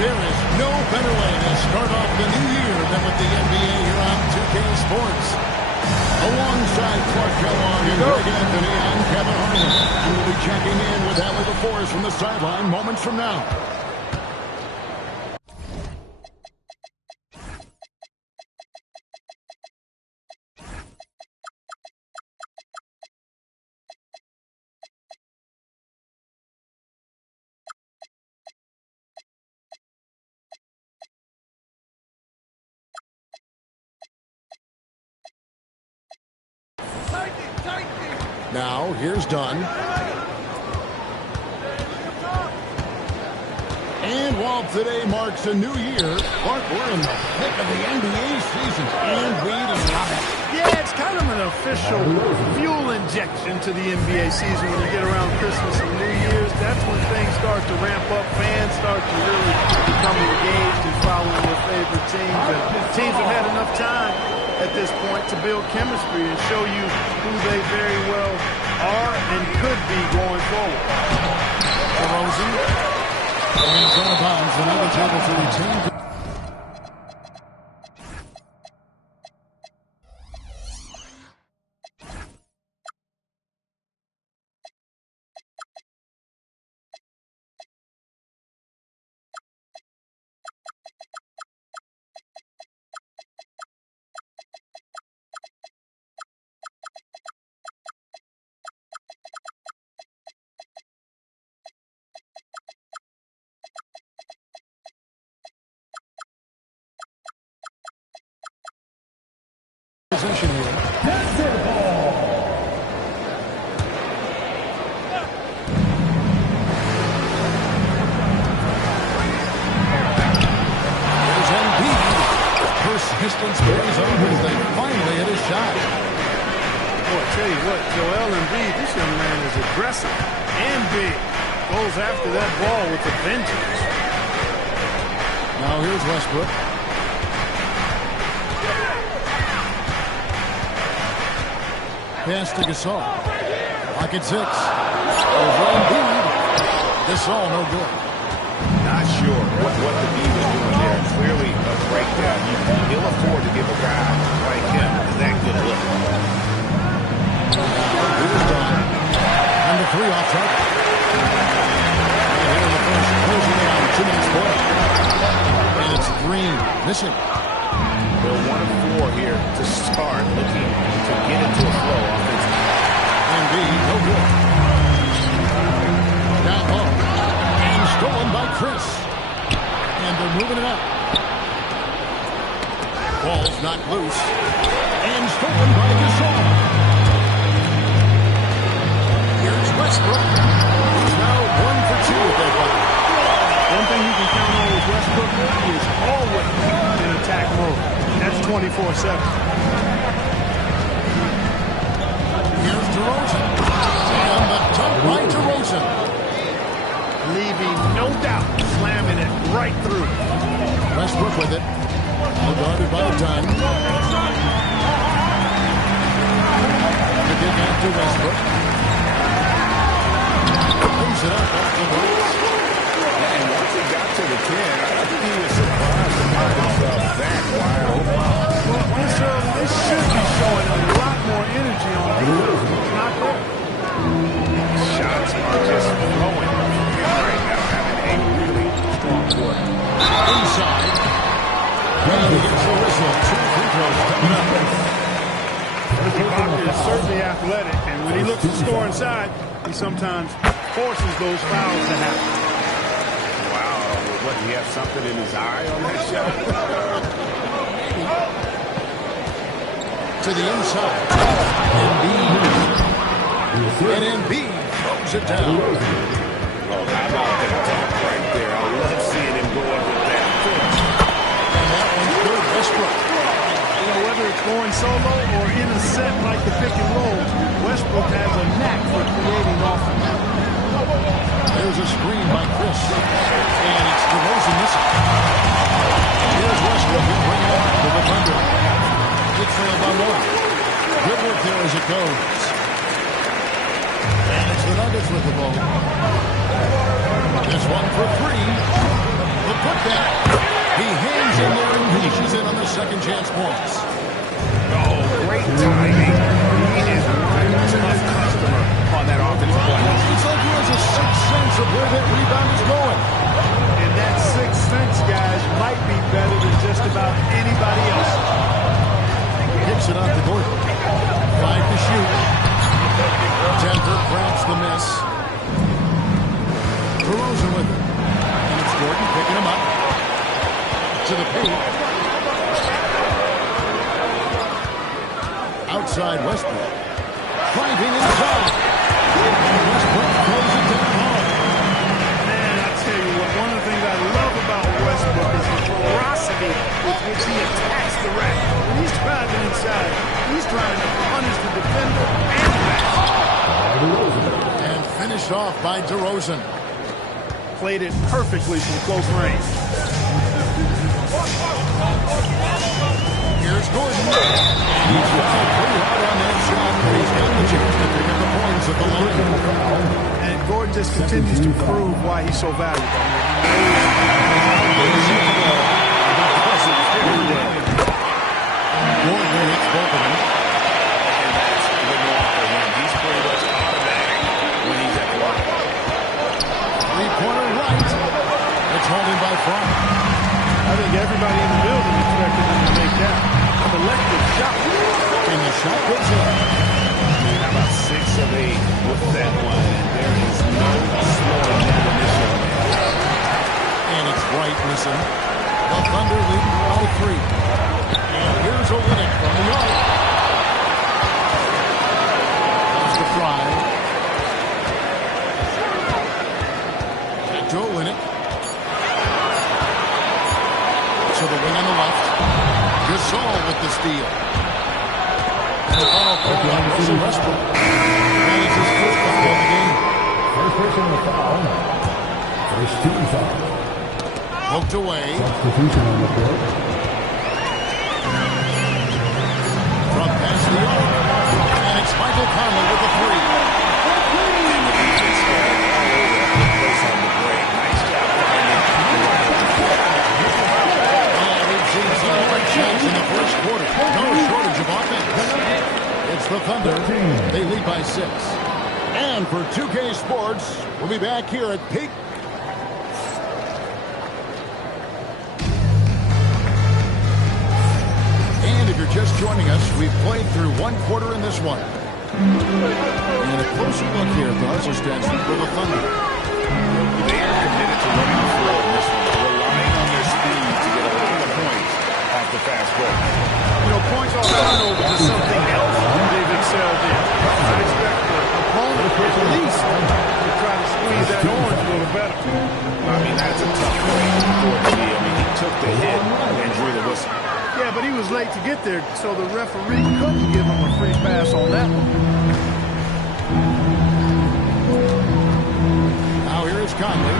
There is no better way to start off the new year than with the NBA here on 2K Sports. Alongside Clark Kellogg and Greg Anthony, I'm Kevin Harlan. And we'll be checking in with Allie LaForce from the sideline moments from now. Now, here's Dunn. And while today marks a new year, Clark, we're in the thick of the NBA season, and we love it. Yeah, it's kind of an official fuel injection to the NBA season when you get around Christmas and New Year's. That's when things start to ramp up. Fans start to really become engaged in following their favorite teams. And teams have had enough time at this point to build chemistry and show you who they very well are and could be going forward. DeRozan. And he's out of bounds. The Nuggets able to retain. Possession here. Basketball. There's Embiid. Persistence pays off as they finally hit a shot. Boy, I tell you what, Joel Embiid, this young man is aggressive and big. Goes after that ball with a vengeance. Now here's Westbrook. Pass to Gasol. Pocket six. Over Embiid. Gasol, no good. Not sure what the D was doing there. Clearly a breakdown. He'll afford to give a guy like him that good a look. Here's done. Number 3 off target. And here in the first, closing in on 2 minutes play. And it's Green missing. They're 1 of 4 here to start, looking to get into a flow offensively. Embiid, no good. Now low. And stolen by Chris. And they're moving it up. Ball's knocked loose. And stolen by Gasol. Here's Westbrook. He's now 1 for 2 with that ball. One thing you can count on with Westbrook, he is always in attack mode. That's 24/7. Here's DeRozan. And the dunk by DeRozan. Leaving no doubt, slamming it right through. Westbrook with it. Well guarded by Dunn. The kick after Westbrook. Brings it up off the boards. And once he got to the 10, I think he was surprised to find himself that wide open. Well, they should be showing a lot more energy on defense. It's not there. Shots are just flowing right now, having a really strong quarter. Inside. And he gets the whistle. 2 free throws coming up. Ricky Bobby is certainly athletic, and when he looks to score inside, he sometimes forces those fouls to happen. What, he has something in his eye on that shot? To the inside. Embiid. And Embiid throws it down. Well, how about that dunk right there? I love seeing him go up with that foot. And that one's good. Westbrook. You know, whether it's going solo or in a set like the pick and roll, Westbrook has a knack for creating offense. There's a screen by Chris. And it's DeRozan missing. Here's Westbrook. He'll bring it up to the Thunder. It's trailed by 1. Good work there as it goes. And it's the Nuggets with the ball. This one for 3. The put like that. He hangs in there and finishes in on the second chance points. Oh, great timing. He is one tough customer on that offensive play. It's like he has a sixth sense of where that rebound is going. And that sixth sense, guys, might be better than just about anybody else. Kicks it out to Gordon. 5 to shoot. Denver grabs the miss. DeRozan with it. And it's Gordon picking him up. To the paint. Outside Westbrook. Driving inside. And Westbrook throws it down hard. Man, I tell you what, one of the things I love about Westbrook is the ferocity with which he attacks the rack. When he's driving inside, he's trying to punish the defender and the back. And finished off by DeRozan. Played it perfectly from close range. Here's Gordon. He's fouled pretty hard on that shot, but he's got the chance to pick up the points at the line. And Gordon just continues to prove why he's so valuable. Gordon hits both of them. And that's the norm for him. He's pretty much automatic when he's at the line. Three-pointer right. It's holding by Frank. I think everybody in the building expected him to make that collective shot. And the shot goes in. How about 6 of 8 with that one? And there is no slowing down in this young man. And it's right missing. The Thunder leading by 3. And here's Olynyk from the arc. There's the fly. Back to Olynyk. To the wing on the left. Gasol with the steal. And the foul call on Russell Westbrook. That is his first foul of the game. First personal foul. First team foul. Poked away. Substitution on the court. From past the arc. And it's Michael Conley with the 3. And the defense had all over the place on the break. Nice job finding the right We've seen some more shots in the first quarter. No shortage of offense. It's the Thunder. They lead by 6. And for 2K Sports, we'll be back here at Peak. And if you're just joining us, we've played through one quarter in this one. And a closer look here at the hustle stats for the Thunder. They are committed to running the floor in this one, relying on their speed to get a lot of points off the fast break. You know, points off turnover is something else they've excelled in. I expect the opponent at least to try to squeeze that orange a little better. I mean, that's a tough play for it to be. I mean, he took the hit and drew the whistle. Yeah, but he was late to get there, so the referee couldn't give him a free pass on that one. Now here is Conley.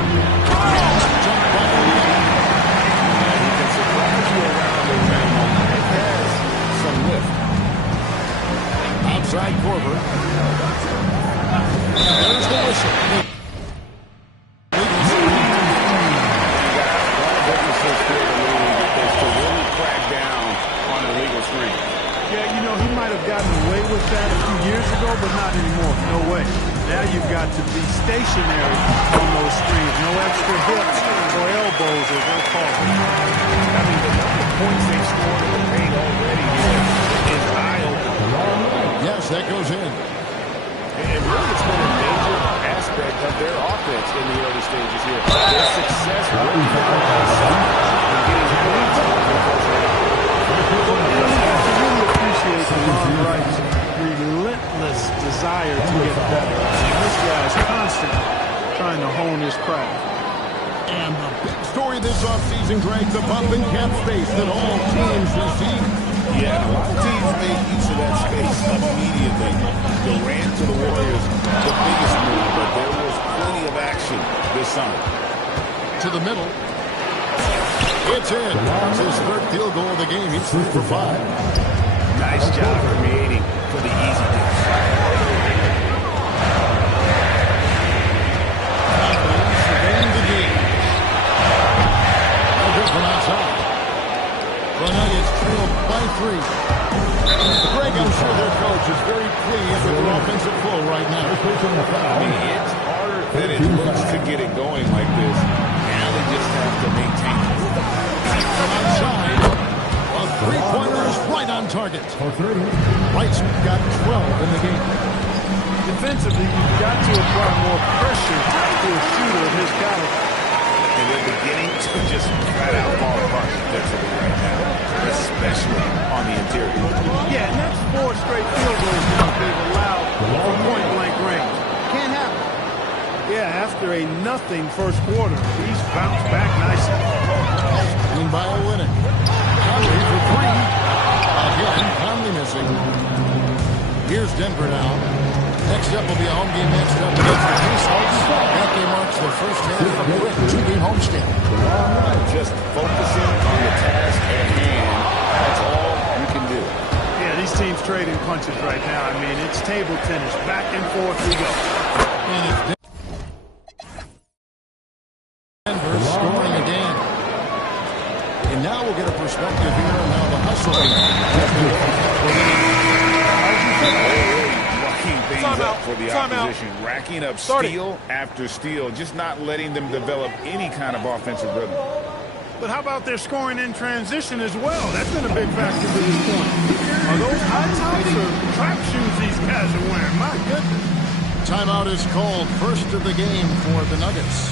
Jump by Olynyk. He can surprise you around the rim. It has some lift. Outside Korver. And there's the whistle. Yeah, you know, he might have gotten away with that a few years ago, but not anymore. No way. Now you've got to be stationary on those screens. No extra hips or elbows, as they'll call it. I mean, the number of points they've scored in the paint already here is eye-opening. Yes, that goes in. And really, it's been a major aspect of their offense in the early stages here. Their success really found in getting points in the first round. Appreciate the Ron Wright's relentless desire to get better. And this guy's constantly trying to hone his craft. And the big story this offseason, Greg, the bump in cap space that all teams receive. Yeah, a lot of teams made use of that space immediately. Durant to the Warriors, the biggest move, but there was plenty of action this summer. To the middle. It's in. It's his third field goal of the game. He's 3 for 5. Nice job creating for the easy dish. Surveying the game. get it going like this. Now they just have to maintain it. Outside. A three-pointer is right on target. Wright's got 12 in the game. Defensively, you've got to apply more pressure to a shooter of his caliber. And they're beginning to just flat out fall apart defensively right now, especially on the interior. Yeah, and that's 4 straight field goals now they've allowed from point-blank range. Can't happen. Yeah, after a nothing first quarter, he's bounced back nicely. Screen by Olynyk. Conley for 3. Again, Conley missing. Here's Denver now. Next up will be a home game next up against the Pacers. That game marks the first half of a quick 2-game homestand. Just focusing on the task at hand. That's all you can do. Yeah, these teams trading punches right now. I mean, it's table tennis. Back and forth we go. And it's Denver scoring again. And now we'll get a perspective here on how the hustle Things up for the opposition, racking up steal after steal, just not letting them develop any kind of offensive rhythm. But how about their scoring in transition as well? That's been a big factor to this point. Are those high tops or trap shoes these guys are wearing? My goodness. Timeout is called. First of the game for the Nuggets.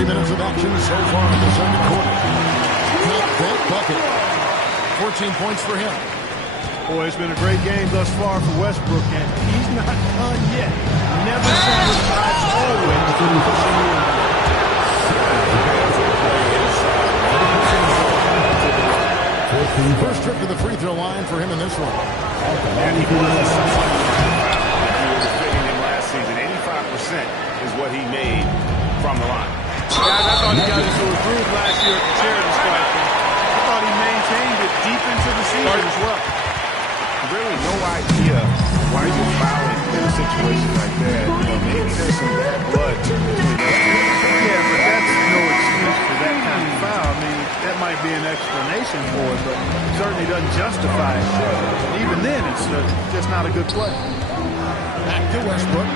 Minutes of action so far in the second quarter. Not that bucket. 14 points for him. Boy, it's been a great game thus far for Westbrook, and he's not done yet. Never satisfied, always pushing you. First trip to the free throw line for him in this one. And he was fitting in last season. 85% is what he made from the line. Guys, I thought he got into a groove last year at the charity stripe. I thought he maintained it deep into the season as well. Really no idea why you're fouling in a situation like that. You know, maybe there's some bad blood between those two. Yeah, but that's no excuse for that kind of foul. I mean, that might be an explanation for it, but it certainly doesn't justify it. And even then, it's just not a good play. Back to Westbrook.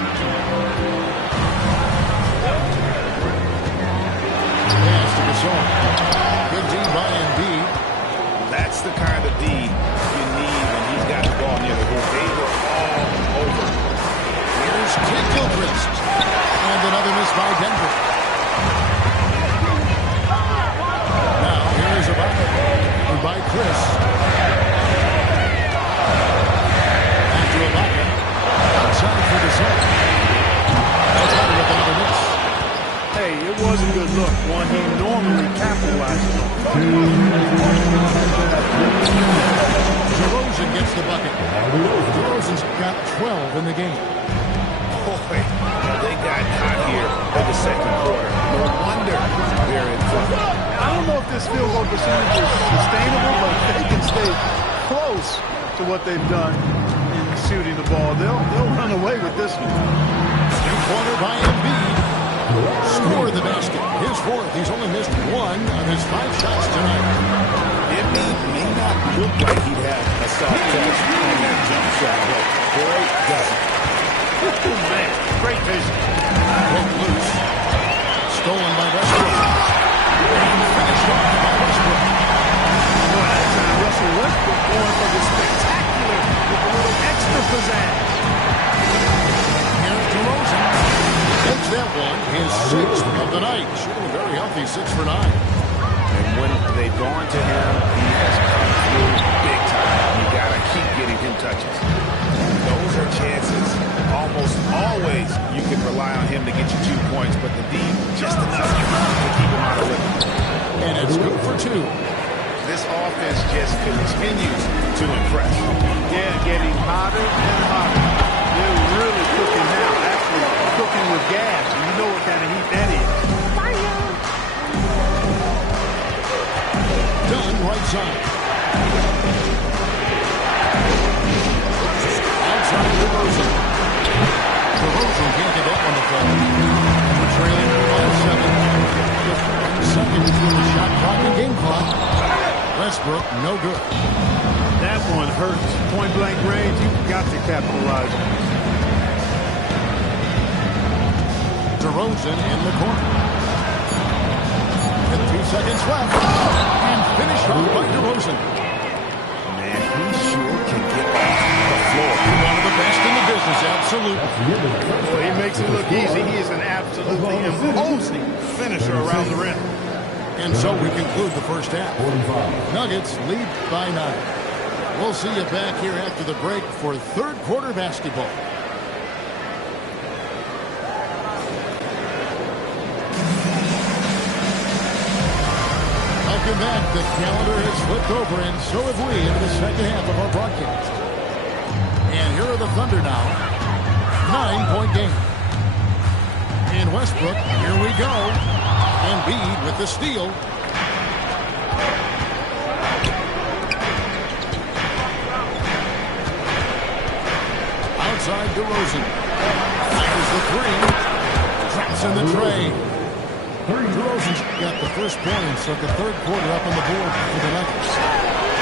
Good D by Embiid. That's the kind of D you need when he's got the ball near the hoop. They were all over. Here's Gilchrist. And another miss by Denver. Now, here's a bucket by Chris. After a bucket. Outside for the set. Outside with another miss. Hey, it was a good look, one he normally capitalizes on. DeRozan gets the bucket. DeRozan's got 12 in the game. Boy, they got caught here in the second quarter. No wonder they're in trouble. I don't know if this field goal percentage is sustainable, but if they can stay close to what they've done in shooting the ball, they'll run away with this one. Two-pointer by Embiid. Score the basket. His fourth. He's only missed 1 of his 5 shots tonight. It may not look like he'd have a soft touch on that jump shot, but boy, doesn't. Oh, man, great vision. Broke loose. Stolen by Westbrook. And finished off by Westbrook. Boy, that time Russell Westbrook going for the spectacular with a little extra pizzazz. Here's DeRozan. Takes that one, his 6th of the night. Shooting a very healthy 6 for 9. And when they've gone to him, he has come through big time. You got to keep getting him touches. Those are chances. Almost always you can rely on him to get you 2 points, but the D just enough to keep him out of rhythm. And it's good for 2. This offense just continues to impress. Yeah, getting hotter and hotter. They're really cooking now. Actually cooking with gas. And you know what kind of heat that is. Fire! Done right side. Outside DeRozan. DeRozan can't get that one to fall. And we're trailing by 7. The Second between the shot clock and game clock. Westbrook, no good. That one hurts. Point-blank range, you've got to capitalize on it. DeRozan in the corner. With 2 seconds left. And finished off by DeRozan. Man, he sure can get off the floor. One of the best in the business, absolutely. Well, he makes it look easy. He is an absolutely imposing finisher around the rim. And so we conclude the first half. Nuggets lead by 9. We'll see you back here after the break for third quarter basketball. Welcome back. The calendar has flipped over, and so have we, into the second half of our broadcast. And here are the Thunder now. 9-point game. And Westbrook, here we go. Embiid with the steal. Outside DeRozan. Fires the three. Drops in the tray. DeRozan's got the first points of the third quarter up on the board for the Nuggets.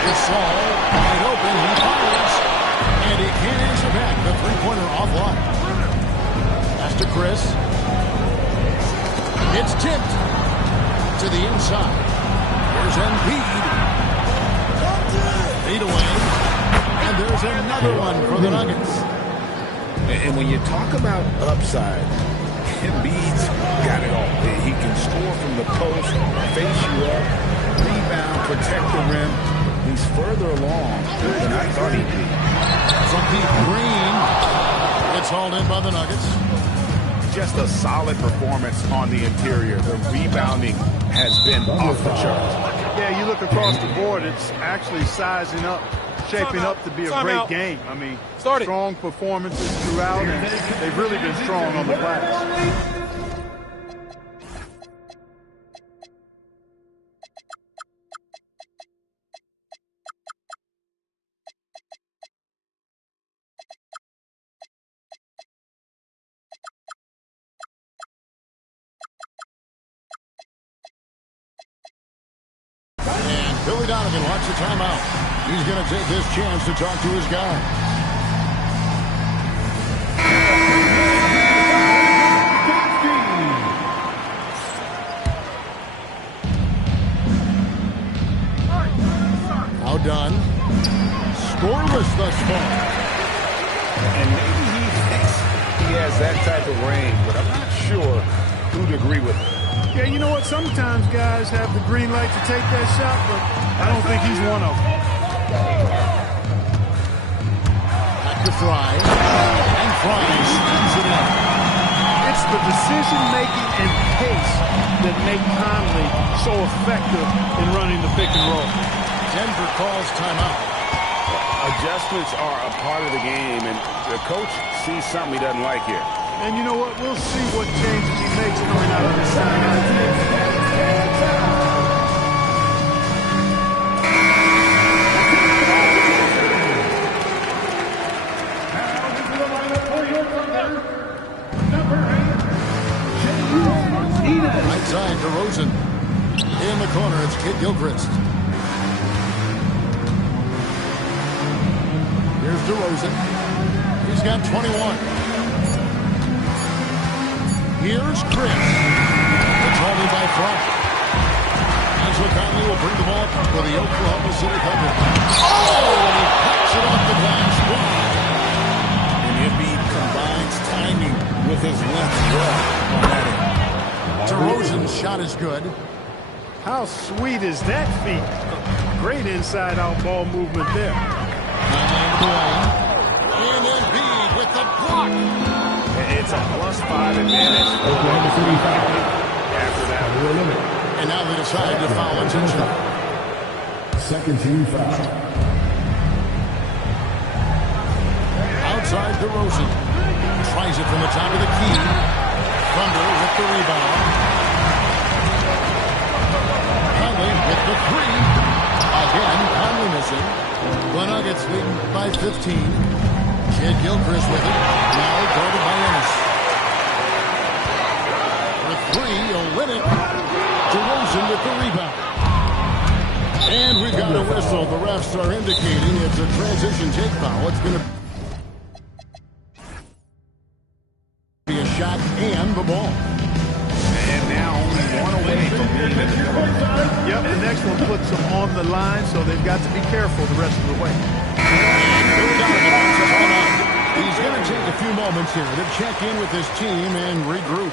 Gasol wide open. He fires. And he can't answer back. The three-pointer offline. Pass to Chris. It's tipped to the inside. There's Embiid. Feed away. And there's another one for the Nuggets. And when you talk about upside, Embiid's got it all. He can score from the post, face you up, rebound, protect the rim. He's further along than I thought he'd be. From Pete Green. It's hauled in by the Nuggets. Just a solid performance on the interior. The rebounding has been off the charts. Yeah, you look across the board, it's actually sizing up, shaping up to be a great game. I mean, strong performances throughout, and they've really been strong on the glass. Billy Donovan wants a timeout. He's going to take this chance to talk to his guy. Outdone. Scoreless thus far. And maybe he thinks he has that type of range, but I'm not sure who'd agree with him. Yeah, you know what? Sometimes guys have the green light to take that shot, but I don't think he's one of them. Back to Fry. And Fry steams it in. It's the decision-making and pace that make Conley so effective in running the pick and roll. Denver calls timeout. Adjustments are a part of the game, and the coach sees something he doesn't like here. And you know what? We'll see what changes he makes coming out of this timeout. Right side, DeRozan. In the corner, it's Kid Gilchrist. Here's DeRozan. He's got 21. Here's Chris. It's holding by Fry. Angelo Conley will bring the ball for the Oklahoma City Thunder. Oh, and he pops it off the glass. And Embiid combines timing with his length well on that end. DeRozan's shot is good. How sweet is that feat? Great inside-out ball movement there. And Embiid with the block. It's a +5 advantage after that. And now they decide to foul intentionally. Second team foul. Outside DeRozan. Tries it from the top of the key. Thunder with the rebound. Conley with the three. Again, Conley missing. The Nuggets leading by 15. Kid Gilchrist with it. Now guarded by Ennis. For three, Olynyk. with the rebound. And we've got a whistle. The refs are indicating it's a transition take foul. It's going to be a shot and the ball. And now only one away from being in the middle. Yep, the next one puts them on the line, so they've got to be careful the rest of the way. He's going to take a few moments here to check in with his team and regroup.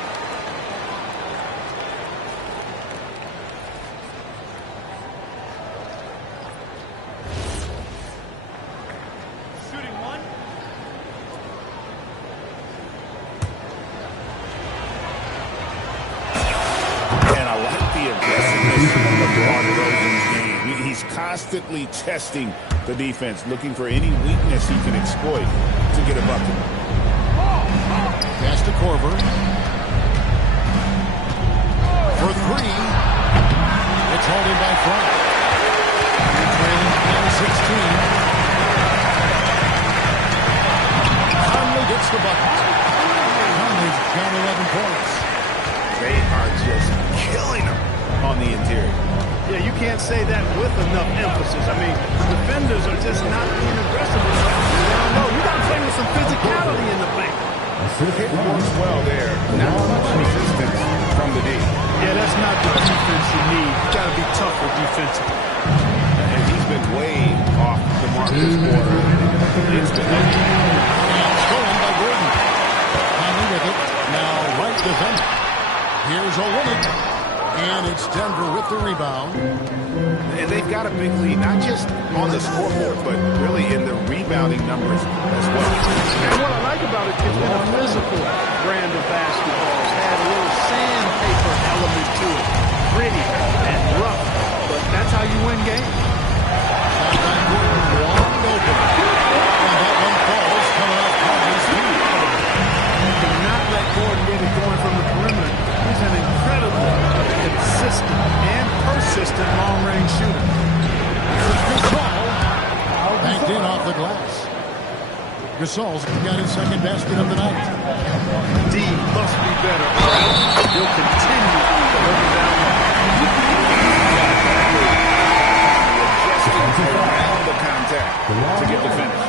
Shooting one. And I like the aggressiveness of DeMar DeRozan's game. He's constantly testing the defense, looking for any weakness he can exploit to get a bucket. Pass to Korver. For three. It's hauled in by Frank. Trailing 10-16. Conley gets the bucket. Conley's got 11 points. They are just killing him on the interior. Yeah, you can't say that with enough emphasis. I mean, defenders are just not being aggressive enough. No, you got to play with some physicality in the paint. It works well there. Not much resistance from the D. Yeah, that's not the defense you need. You got to be tougher defensively. And he's been way off the mark this quarter. It's been Stolen by Gordon. Conley with it. Now right defender. Here's Olynyk. And it's Denver with the rebound. And they've got a big lead, not just on the scoreboard, but really in the rebounding numbers as well. And what I like about it, it's been a physical brand of basketball. It's had a little sandpaper element to it. Gritty and rough. But that's how you win games. Shot by Gordon, wide open. And that one falls coming off Conley's feet. You cannot let Gordon get it going from the perimeter. He's an incredible, consistent, and persistent long-range shooter. Here's Gasol. Banked in off the glass. Gasol's got his second basket of the night. D must be better, or else he'll continue to hold him down. Adjusting around the contact to get the finish.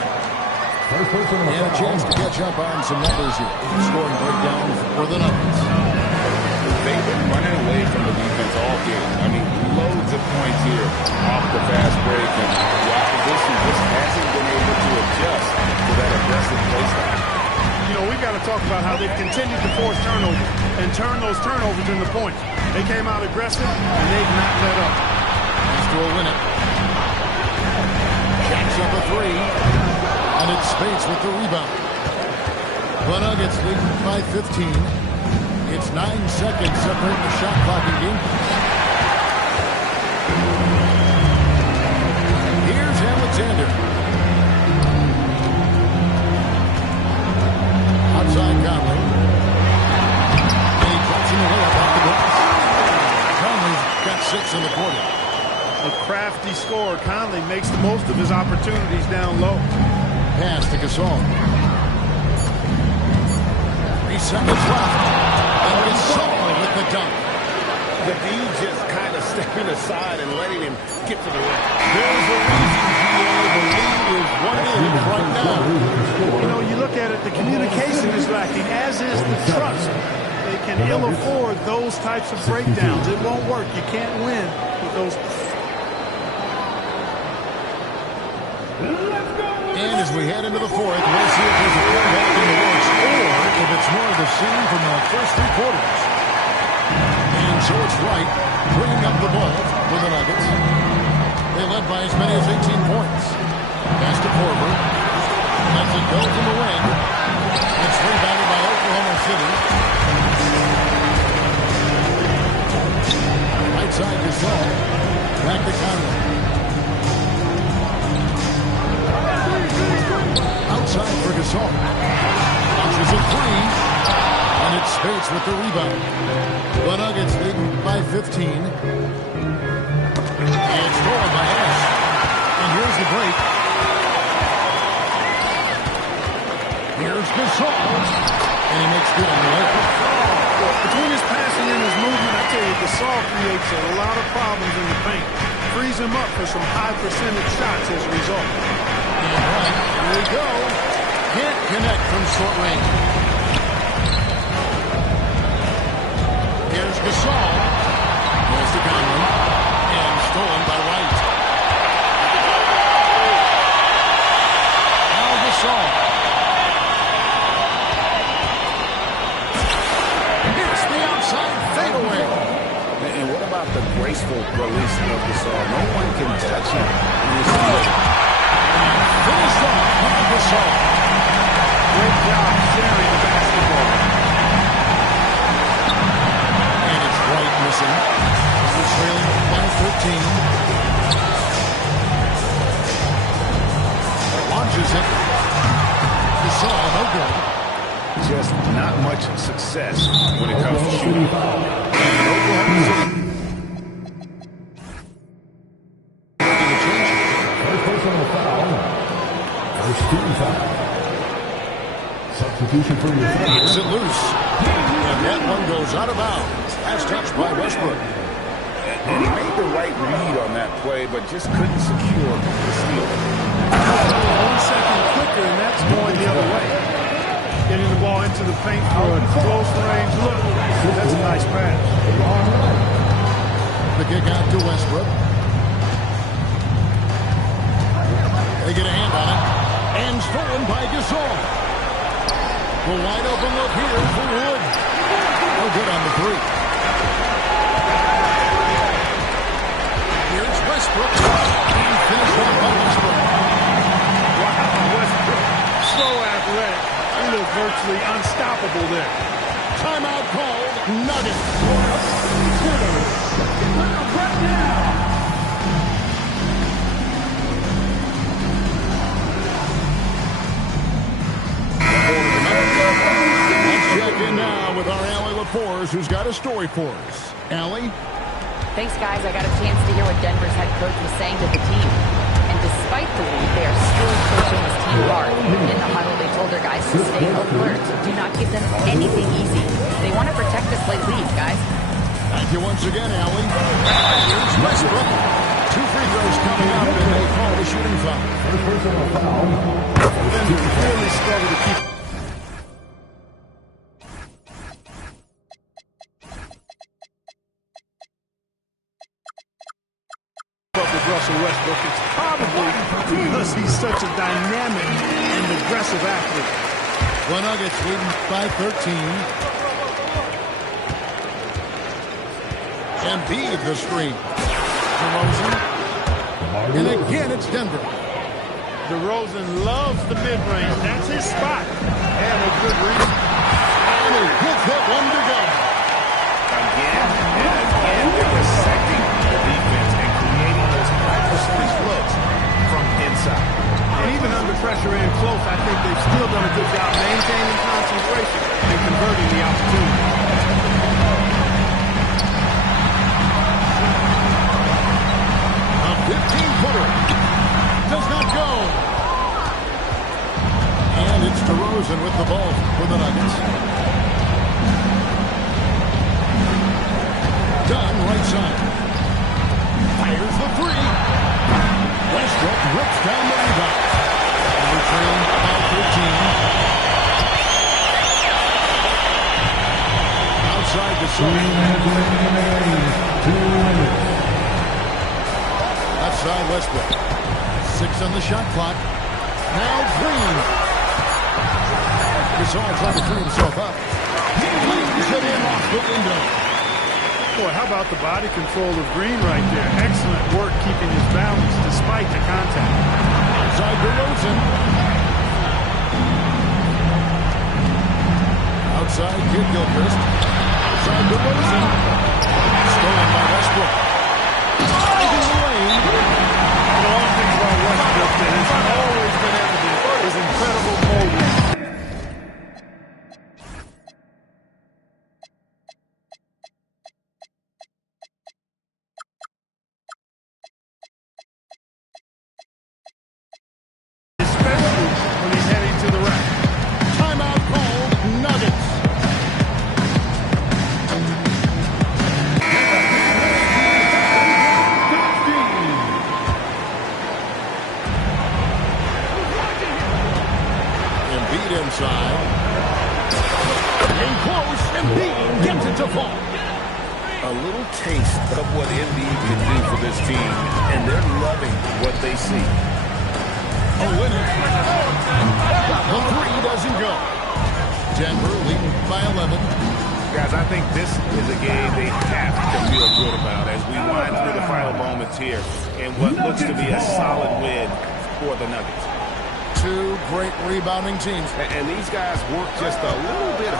And a chance to catch up on some numbers here. Scoring breakdown for the Nuggets. They've been running away from the defense all game. I mean, loads of points here off the fast break, and the opposition just hasn't been able to adjust to that aggressive play style. You know, we've got to talk about how they've continued to force turnovers and turn those turnovers into points. They came out aggressive, and they've not let up. Has to win it. Jacks up a three, and it's Spates with the rebound. The Nuggets leading by 15. It's 9 seconds separating the shot clock in game. Here's Alexander. Outside Conley. And he drops in the layup off the glass. Conley's got 6 in the quarter. A crafty scorer. Conley makes the most of his opportunities down low. Pass to Gasol. 3 seconds left. Gasol with the dunk. The D just kind of stepping aside and letting him get to the rim. There's a reason the lead is what it is right now. You know, you look at it, the communication is lacking, as is the trust. They can ill afford those types of breakdowns. It won't work. You can't win with those. And as we head into the fourth, we'll see if there's a comeback in the works or if it's more of the same from the first 3 quarters. And so it's right, bringing up the ball for the Nuggets. They led by as many as 18 points. Pass to Korver. Lets it go from the wing. It's rebounded by Oklahoma City. Right side Gasol. Back to Conley. Outside for Gasol. Launches a three. And it's Spates with the rebound. The Nuggets leading by 15. And stolen by Ash. And here's the break. Here's Gasol. And he makes good on the layup. Between his passing and his movement, I tell you, Gasol creates a lot of problems in the paint. Frees him up for some high percentage shots as a result. And right, here we go. Can't connect from short range. Here's Gasol. Goes to Conley. And stolen by White. Now Gasol. It's the outside fadeaway. And what about the graceful release of Gasol? No one can touch him in this field. Finished off by Gasol. Great job sharing the basketball. And it's White missing. We're trailing by 13. Launches it. Gasol, no good. Just not much success when it comes to shooting. Oklahoma City. First personal foul. First team foul. Substitution for your foul. Gets it loose. And that one goes out of bounds. As touched by Westbrook. And he made the right read on that play, but just couldn't secure the steal. 1 second quicker, and that's going the other way. Getting the ball into the paint for a close range look. That's a nice pass. The kick out to Westbrook. They get a hand on it. And stolen by Gasol. The wide open look here for Wood. No good on the three. Here's Westbrook. He finished with a Westbrook. Wow, Westbrook. So athletic. He looked virtually unstoppable there. Timeout called. Nuggets. Let's check in now with our Allie LaForce, who's got a story for us. Allie? Thanks, guys. I got a chance to hear what Denver's head coach was saying to the team. And despite the lead, they are still pushing this team hard. In the huddle, they told their guys to stay alert. Do not give them anything easy. They want to protect this late lead, guys. Thank you once again, Allie. Here's Westbrook. 2 free throws coming up, and they call the shooting foul. First personal foul. Then he really struggled to keep up with Russell Westbrook. It's probably because he's such a dynamic and aggressive athlete. The Nuggets leading by 13. Embiid the screen. DeRozan. And again, it's Denver. DeRozan loves the mid-range. That's his spot. And a good reason. And he hits that one to go. Again and again, they're dissecting the defense and creating those high percentage looks from inside. And even under pressure and close, I think they've still done a good job maintaining concentration and converting the opportunity. A 15-footer. Does not go. And it's DeRozan with the ball for the Nuggets. Dunn right side. Fires the three. Westbrook rips down the rebound. And we trail by 13. Outside the zone. Left side Westbrook. 6 on the shot clock. Now Green. Gasol trying to free himself up. He leaves it in off the window. Boy, how about the body control of Green right there? Excellent work keeping his balance despite the contact. Outside DeRozan. Outside Kid Gilchrist. Outside DeRozan. Stolen by Westbrook. Driving the lane. One thing about Westbrook that has always been evident is incredible molding. Especially when he's heading to the rack. Timeout called. Nuggets. side. In close, and Embiid gets it to fall. A little taste of what Embiid can do for this team, and they're loving what they see. A winner. The three doesn't go. Denver leading by 11. Guys, I think this is a game they have to feel good about as we wind through the final moments here in what looks to be a solid win for the Nuggets. Two great rebounding teams. And these guys work just a little bit